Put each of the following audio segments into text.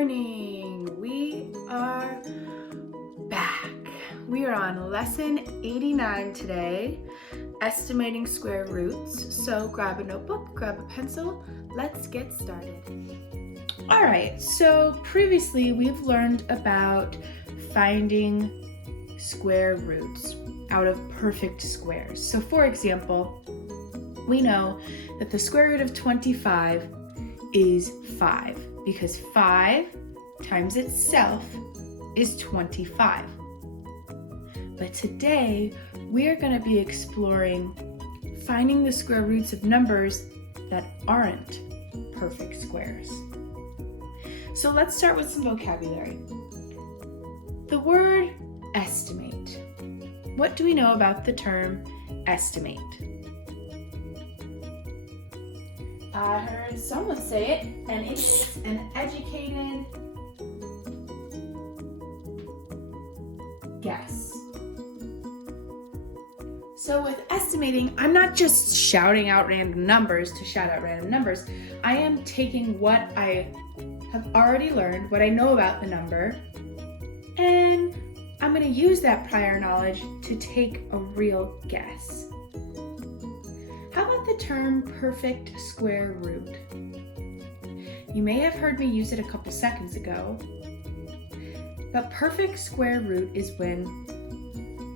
morning. We are back. We are on lesson 89 today, estimating square roots. So grab a notebook, grab a pencil. Let's get started. All right, so previously we've learned about finding square roots out of perfect squares. So for example, we know that the square root of 25 is 5 because 5 times itself is 25. But today we're going to be exploring finding the square roots of numbers that aren't perfect squares. So let's start with some vocabulary. The word estimate. What do we know about the term estimate? I heard someone say it, and it is an educated guess. So with estimating, I'm not just shouting out random numbers to shout out random numbers. I am taking what I have already learned, what I know about the number, and I'm going to use that prior knowledge to take a real guess. How about the term perfect square root? You may have heard me use it a couple seconds ago, but perfect square root is when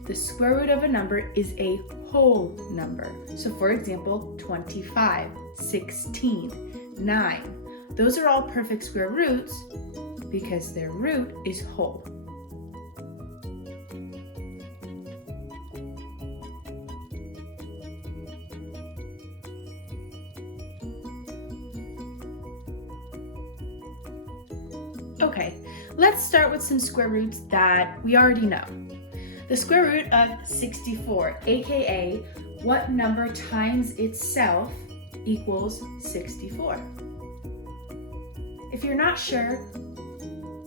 the square root of a number is a whole number. So for example, 25, 16, 9. Those are all perfect square roots because their root is whole. Okay, let's start with some square roots that we already know. The square root of 64, aka what number times itself equals 64. If you're not sure,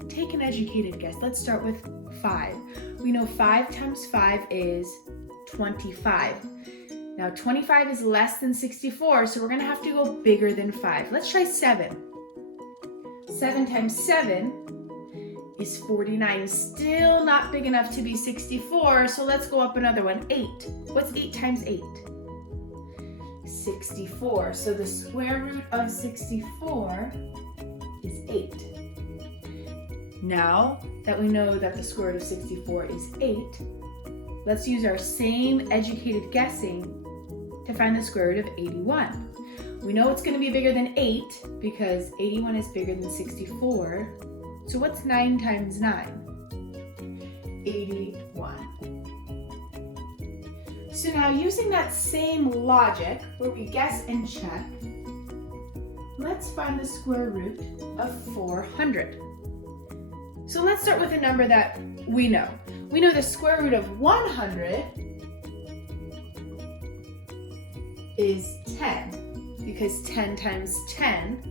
take an educated guess. Let's start with 5. We know 5 times 5 is 25. Now 25 is less than 64, so we're going to have to go bigger than 5. Let's try 7. 7 times 7 is 49. Still not big enough to be 64, so let's go up another one. 8. What's 8 times 8? 64. So the square root of 64 is 8. Now that we know that the square root of 64 is 8, let's use our same educated guessing to find the square root of 81. We know it's going to be bigger than 8 because 81 is bigger than 64. So what's 9 times 9? 81. So now using that same logic where we guess and check, let's find the square root of 400. So let's start with a number that we know. We know the square root of 100 is 10. Because 10 times 10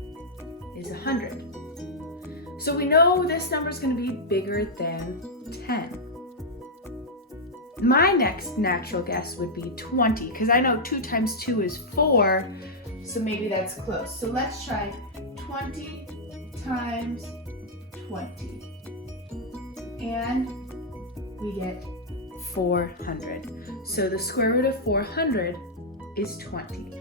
is 100. So we know this number is going to be bigger than 10. My next natural guess would be 20, because I know 2 times 2 is 4, so maybe that's close. So let's try 20 times 20. And we get 400. So the square root of 400 is 20.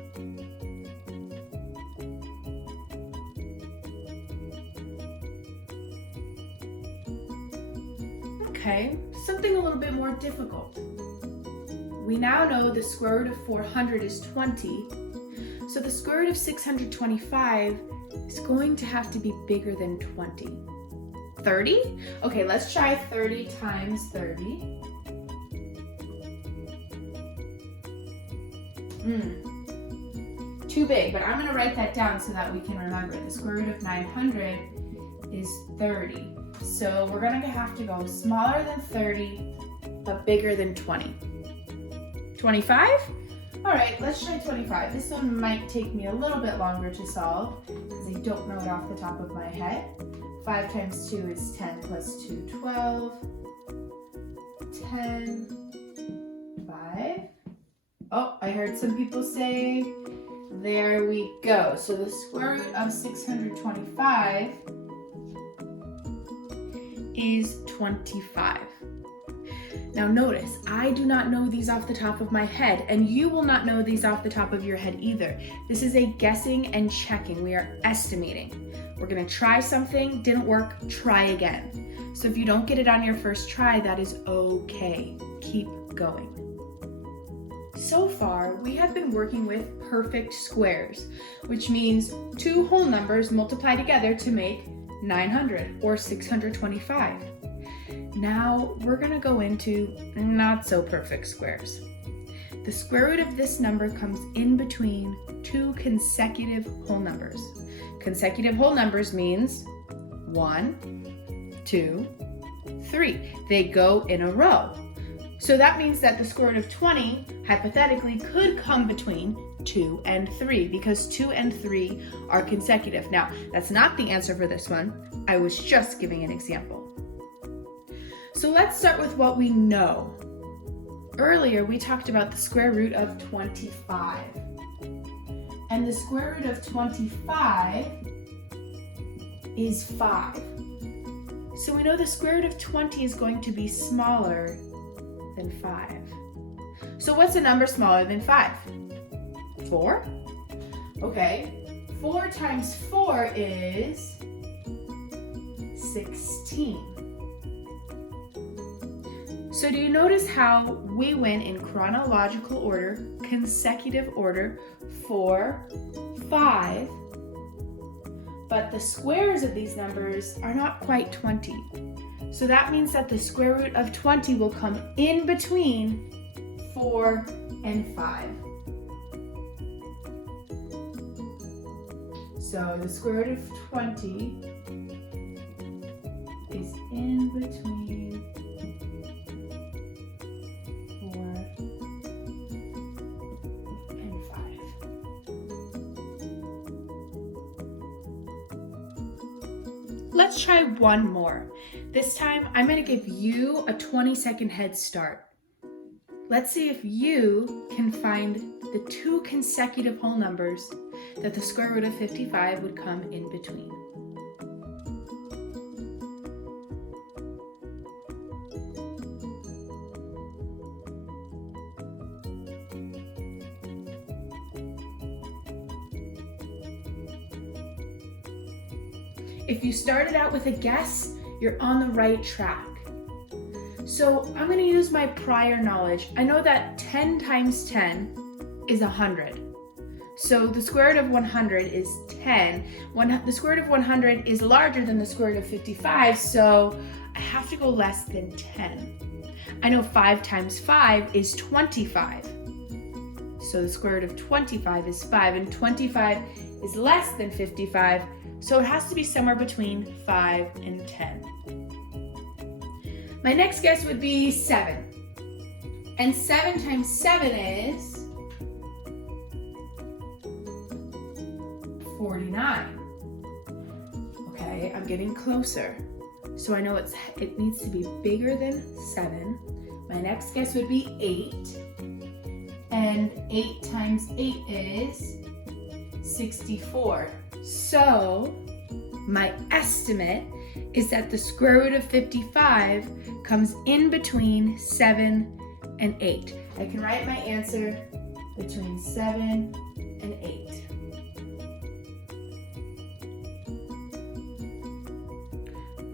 Okay, something a little bit more difficult. We now know the square root of 400 is 20, so the square root of 625 is going to have to be bigger than 20. 30? Okay, let's try 30 times 30. Too big, but I'm going to write that down so that we can remember. The square root of 900 is 30. So we're going to have to go smaller than 30, but bigger than 20. 25? All right, let's try 25. This one might take me a little bit longer to solve because I don't know it off the top of my head. 5 times 2 is 10 plus 2, 12. 10, 5. Oh, I heard some people say, there we go. So the square root of 625 is 25. Now notice, I do not know these off the top of my head, and you will not know these off the top of your head either. This is a guessing and checking. We are estimating. We're gonna try something, didn't work, try again. So if you don't get it on your first try, that is okay. Keep going. So far, we have been working with perfect squares, which means two whole numbers multiply together to make 900 or 625. Now we're gonna go into not so perfect squares. The square root of this number comes in between two consecutive whole numbers. Consecutive whole numbers means 1, 2, 3. They go in a row. So that means that the square root of 20, hypothetically, could come between 2 and 3 because 2 and 3 are consecutive. Now, that's not the answer for this one. I was just giving an example. So let's start with what we know. Earlier, we talked about the square root of 25. And the square root of 25 is 5. So we know the square root of 20 is going to be smaller than 5. So what's a number smaller than 5? 4? Okay, 4 times 4 is 16. So do you notice how we went in chronological order, consecutive order, 4, 5, but the squares of these numbers are not quite 20. So that means that the square root of 20 will come in between 4 and 5. So the square root of 20 is in between 4 and 5. Let's try one more. This time, I'm going to give you a 20-second head start. Let's see if you can find the two consecutive whole numbers that the square root of 55 would come in between. If you started out with a guess, you're on the right track. So I'm going to use my prior knowledge. I know that 10 times 10 is 100. So the square root of 100 is 10. The square root of 100 is larger than the square root of 55, so I have to go less than 10. I know 5 times 5 is 25. So the square root of 25 is 5, and 25 is less than 55, so it has to be somewhere between 5 and 10. My next guess would be 7. And 7 times 7 is 49. Okay, I'm getting closer. So I know it needs to be bigger than 7. My next guess would be 8. And 8 times 8 is 64. So my estimate is that the square root of 55 comes in between 7 and 8. I can write my answer between 7 and 8.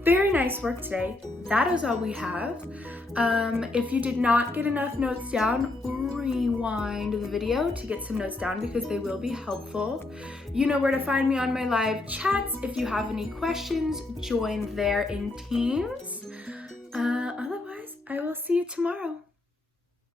Very nice work today. That is all we have. If you did not get enough notes down, rewind the video to get some notes down because they will be helpful. You know where to find me on my live chats. If you have any questions, join there in Teams. Otherwise, I will see you tomorrow.